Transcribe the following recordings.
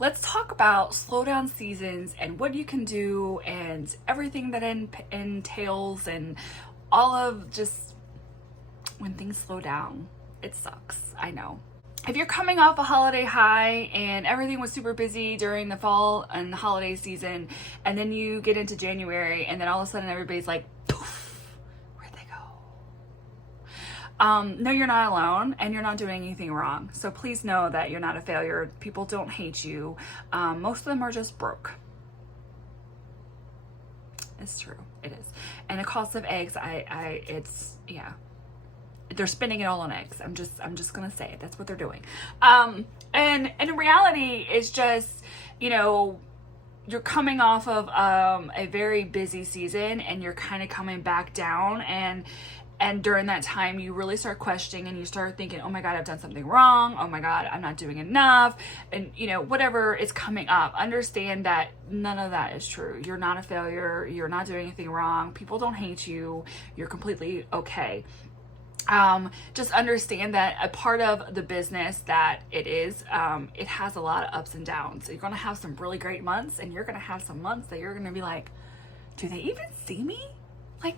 let's talk about slowdown seasons and what you can do and everything that entails and all of just when things slow down. It sucks, I know. If you're coming off a holiday high and everything was super busy during the fall and the holiday season, and then you get into January and then all of a sudden everybody's like, poof, where'd they go? No, you're not alone and you're not doing anything wrong. So please know that you're not a failure. People don't hate you. Most of them are just broke. It's true. It is. And the cost of eggs, yeah. They're spending it all on eggs. I'm just gonna say it. That's what they're doing. And in reality, it's just, you're coming off of a very busy season and you're kind of coming back down, and during that time you really start questioning and you start thinking, oh my God, I've done something wrong. Oh my God, I'm not doing enough. And whatever is coming up, understand that none of that is true. You're not a failure. You're not doing anything wrong. People don't hate you. You're completely okay. Just understand that a part of the business that it is, it has a lot of ups and downs. So you're going to have some really great months and you're going to have some months that you're going to be like, do they even see me? Like,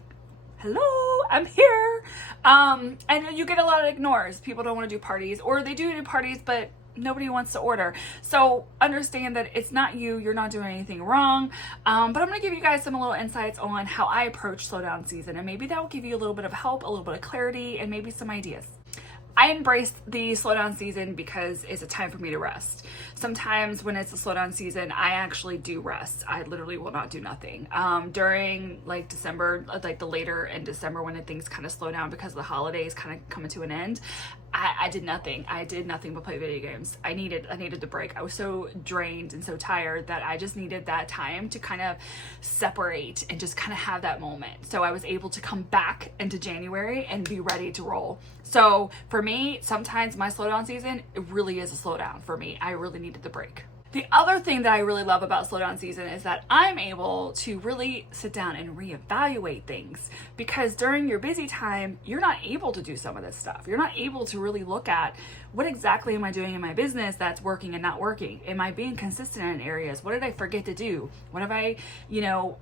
hello, I'm here. And you get a lot of ignores. People don't want to do parties, or they do parties, but nobody wants to order. So understand that it's not you. You're not doing anything wrong. But I'm going to give you guys some little insights on how I approach slowdown season, and maybe that will give you a little bit of help, a little bit of clarity, and maybe some ideas. I embrace the slowdown season because it's a time for me to rest. Sometimes when it's a slowdown season, I actually do rest. I literally will not do nothing. During like December, like the later in December when things kind of slow down because the holidays kind of coming to an end, I did nothing. I did nothing but play video games. I needed the break. I was so drained and so tired that I just needed that time to kind of separate and just kind of have that moment. So I was able to come back into January and be ready to roll. So for me, sometimes my slowdown season, it really is a slowdown for me. I really needed the break. The other thing that I really love about slowdown season is that I'm able to really sit down and reevaluate things, because during your busy time, you're not able to do some of this stuff. You're not able to really look at what exactly am I doing in my business that's working and not working? Am I being consistent in areas? What did I forget to do? What have I,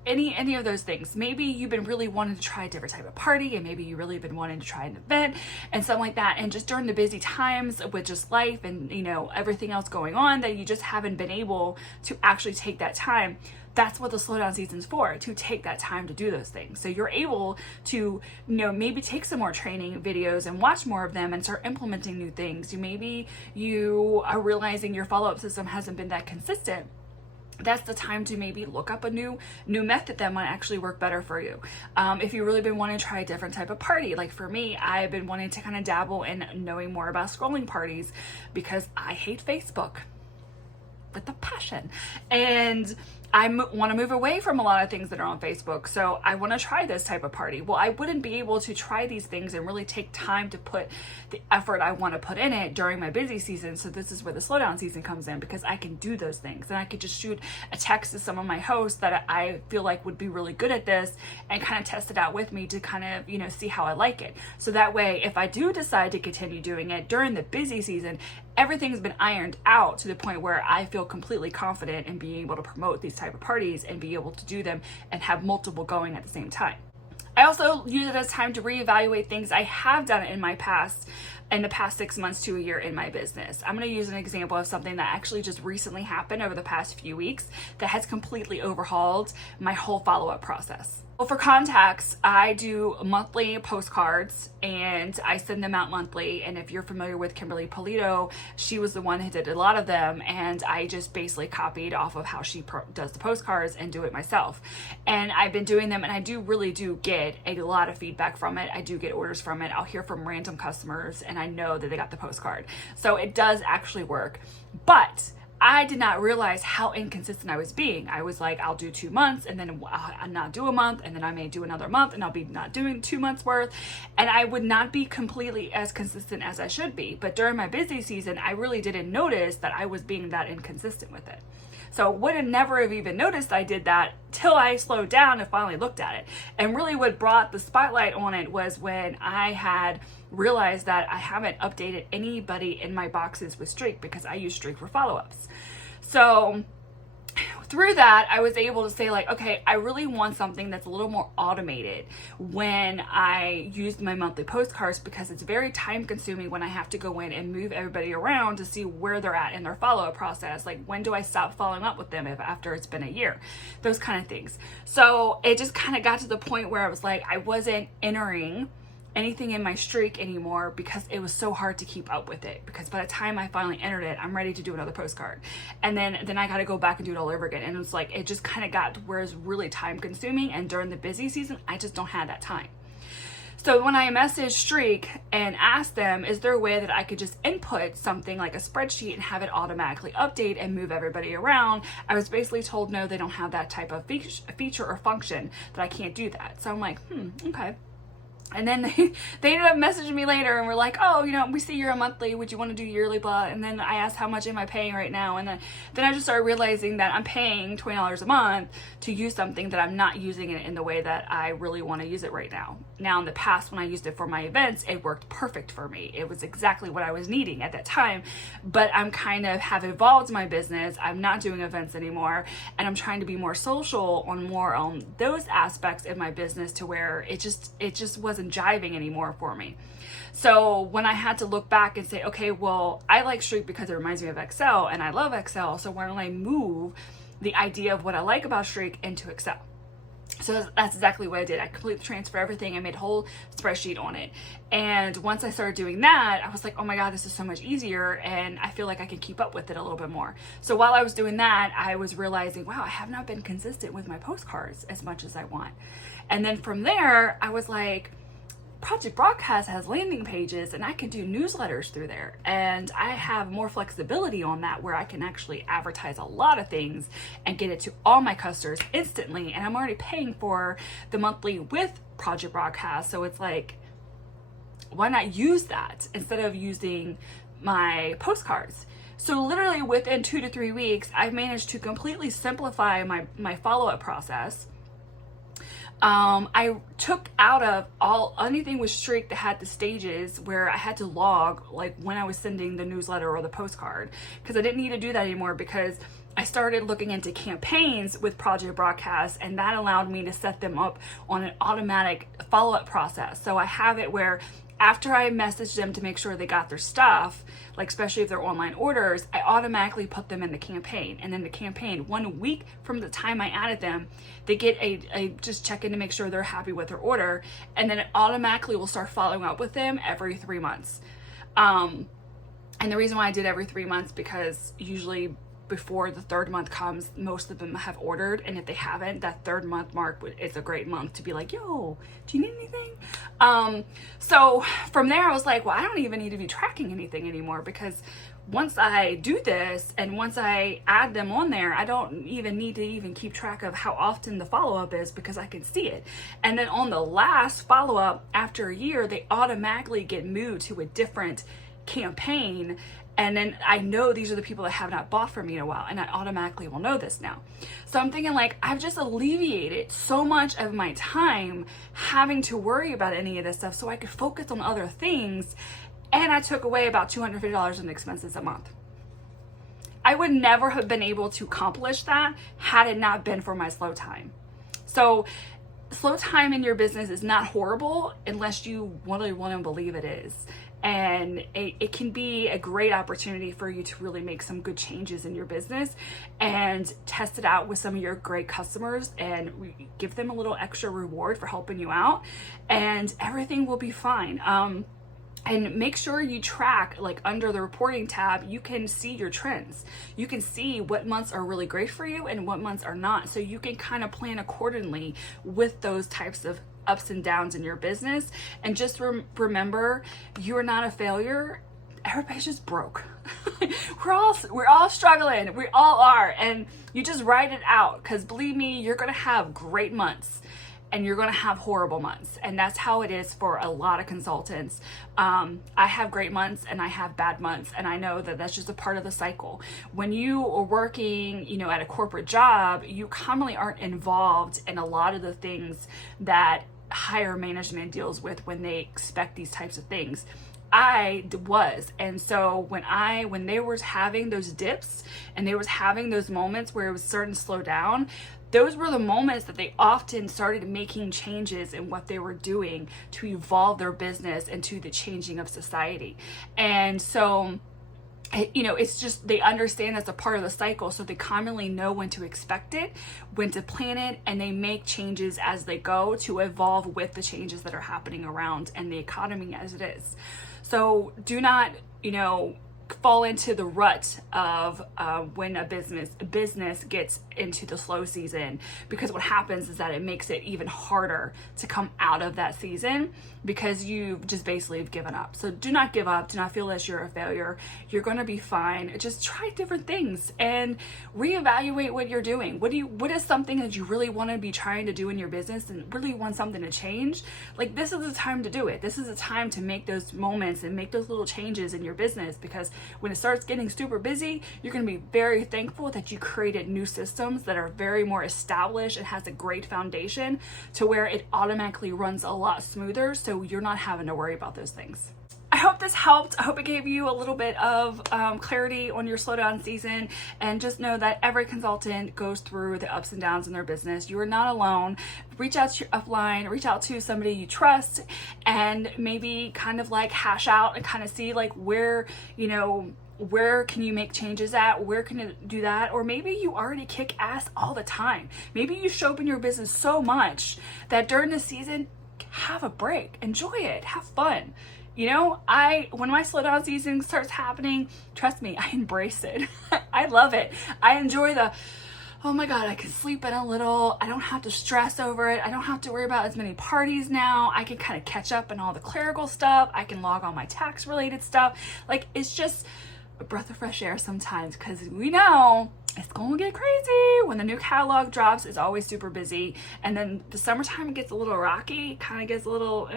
any of those things. Maybe you've been really wanting to try a different type of party, and maybe you really been wanting to try an event and something like that. And just during the busy times with just life and, everything else going on, that you just haven't been able to actually take that time. That's what the slowdown season's for, to take that time to do those things. So you're able to, maybe take some more training videos and watch more of them and start implementing new things. Maybe you are realizing your follow-up system hasn't been that consistent. That's the time to maybe look up a new method that might actually work better for you. If you've really been wanting to try a different type of party, like for me, I've been wanting to kind of dabble in knowing more about scrolling parties because I hate Facebook with a passion, and I want to move away from a lot of things that are on Facebook. So I want to try this type of party. Well, I wouldn't be able to try these things and really take time to put the effort I want to put in it during my busy season. So this is where the slowdown season comes in, because I can do those things, and I could just shoot a text to some of my hosts that I feel like would be really good at this and kind of test it out with me to kind of, see how I like it. So that way, if I do decide to continue doing it during the busy season, everything's been ironed out to the point where I feel completely confident in being able to promote these type of parties and be able to do them and have multiple going at the same time. I also use it as time to reevaluate things I have done in the past 6 months to a year in my business. I'm going to use an example of something that actually just recently happened over the past few weeks that has completely overhauled my whole follow-up process. Well, for contacts, I do monthly postcards and I send them out monthly. And if you're familiar with Kimberly Polito, she was the one who did a lot of them. And I just basically copied off of how she does the postcards and do it myself. And I've been doing them, and I really do get a lot of feedback from it. I do get orders from it. I'll hear from random customers and I know that they got the postcard. So it does actually work. But I did not realize how inconsistent I was being. I was like, I'll do 2 months and then I'll not do a month, and then I may do another month and I'll be not doing 2 months worth. And I would not be completely as consistent as I should be. But during my busy season, I really didn't notice that I was being that inconsistent with it. So would have never have even noticed I did that till I slowed down and finally looked at it. And really what brought the spotlight on it was when I had realized that I haven't updated anybody in my boxes with Streak, because I use Streak for follow-ups. So through that, I was able to say like, okay, I really want something that's a little more automated when I use my monthly postcards, because it's very time consuming when I have to go in and move everybody around to see where they're at in their follow-up process. Like, when do I stop following up with them if after it's been a year? Those kind of things. So it just kind of got to the point where I was like, I wasn't entering anything in my streak anymore because it was so hard to keep up with it, because by the time I finally entered it, I'm ready to do another postcard, and then I got to go back and do it all over again. And it was like, it just kind of got to where it's really time consuming, and during the busy season I just don't have that time. So when I messaged Streak and asked them, is there a way that I could just input something like a spreadsheet and have it automatically update and move everybody around, I was basically told no, they don't have that type of feature or function, that I can't do that. So I'm like, okay. And then they ended up messaging me later and were like, oh, you know, we see you're a monthly, would you want to do yearly, blah. And then I asked, how much am I paying right now? And then I just started realizing that I'm paying $20 a month to use something that I'm not using it in the way that I really want to use it right now. Now, in the past, when I used it for my events, it worked perfect for me. It was exactly what I was needing at that time. But I'm kind of have evolved my business. I'm not doing events anymore. And I'm trying to be more social on more on those aspects of my business, to where it just wasn't jiving anymore for me. So when I had to look back and say, okay, well, I like Streak because it reminds me of Excel, and I love Excel, so why don't I move the idea of what I like about Streak into Excel? So that's exactly what I did. I completely transferred everything. I made a whole spreadsheet on it. And once I started doing that, I was like, oh my God, this is so much easier. And I feel like I can keep up with it a little bit more. So while I was doing that, I was realizing, wow, I have not been consistent with my postcards as much as I want. And then from there, I was like, Project Broadcast has landing pages, and I can do newsletters through there, and I have more flexibility on that, where I can actually advertise a lot of things and get it to all my customers instantly. And I'm already paying for the monthly with Project Broadcast, so it's like, why not use that instead of using my postcards? So literally within 2 to 3 weeks, I've managed to completely simplify my follow-up process. I took out of anything with Streak that had the stages where I had to log, like when I was sending the newsletter or the postcard, because I didn't need to do that anymore, because I started looking into campaigns with Project Broadcast, and that allowed me to set them up on an automatic follow-up process. So I have it where after I message them to make sure they got their stuff, like especially if they're online orders, I automatically put them in the campaign. And then the campaign, 1 week from the time I added them, they get a just check in to make sure they're happy with their order. And then it automatically will start following up with them every 3 months. And the reason why I did every 3 months, because usually before the third month comes, most of them have ordered, and if they haven't, that third month mark is a great month to be like, yo, do you need anything? So from there I was like, well, I don't even need to be tracking anything anymore, because once I do this and once I add them on there, I don't even need to even keep track of how often the follow-up is, because I can see it. And then on the last follow-up after a year, they automatically get moved to a different campaign. And then I know these are the people that have not bought from me in a while, and I automatically will know this now. So I'm thinking, like, I've just alleviated so much of my time having to worry about any of this stuff, so I could focus on other things. And I took away about $250 in expenses a month. I would never have been able to accomplish that had it not been for my slow time. So slow time in your business is not horrible unless you really want to believe it is. And it can be a great opportunity for you to really make some good changes in your business and test it out with some of your great customers and give them a little extra reward for helping you out, and everything will be fine. And make sure you track, like under the reporting tab, you can see your trends. You can see what months are really great for you and what months are not. So you can kind of plan accordingly with those types of ups and downs in your business. And just remember, you're not a failure. Everybody's just broke. we're all struggling. We all are. And you just write it out, because believe me, you're going to have great months and you're going to have horrible months. And that's how it is for a lot of consultants. I have great months and I have bad months. And I know that that's just a part of the cycle. When you are working, at a corporate job, you commonly aren't involved in a lot of the things that higher management deals with when they expect these types of things. was. And so when they were having those dips and they was having those moments where it was starting to slow down, those were the moments that they often started making changes in what they were doing to evolve their business into the changing of society. And so, you know, it's just, they understand that's a part of the cycle, so they commonly know when to expect it, when to plan it, and they make changes as they go to evolve with the changes that are happening around and the economy as it is. So do not, you know, fall into the rut of when a business gets into the slow season, because what happens is that it makes it even harder to come out of that season because you just basically have given up. So do not give up. Do not feel as you're a failure. You're going to be fine. Just try different things and reevaluate what you're doing. What is something that you really want to be trying to do in your business and really want something to change? Like, this is the time to do it. This is the time to make those moments and make those little changes in your business, because when it starts getting super busy, you're going to be very thankful that you created new systems that are very more established and has a great foundation to where it automatically runs a lot smoother, so you're not having to worry about those things. I hope this helped. I hope it gave you a little bit of clarity on your slowdown season, and just know that every consultant goes through the ups and downs in their business. You are not alone. Reach out to your upline, reach out to somebody you trust, and maybe kind of like hash out and kind of see like where, you know, where can you make changes at? Where can you do that? Or maybe you already kick ass all the time. Maybe you show up in your business so much that during the season, have a break, enjoy it, have fun. You know, when my slowdown season starts happening, trust me, I embrace it. I love it. I enjoy oh my God, I can sleep in a little. I don't have to stress over it. I don't have to worry about as many parties now. I can kind of catch up on all the clerical stuff. I can log on my tax related stuff. Like, it's just a breath of fresh air sometimes, because we know it's gonna get crazy when the new catalog drops. It's always super busy, and then the summertime gets a little rocky, kind of gets a little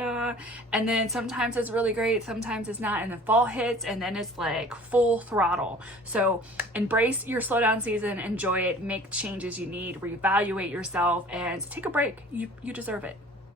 and then sometimes it's really great, sometimes it's not, and then fall hits and then it's like full throttle. So embrace your slowdown season, enjoy it, make changes you need, reevaluate yourself, and take a break. You deserve it.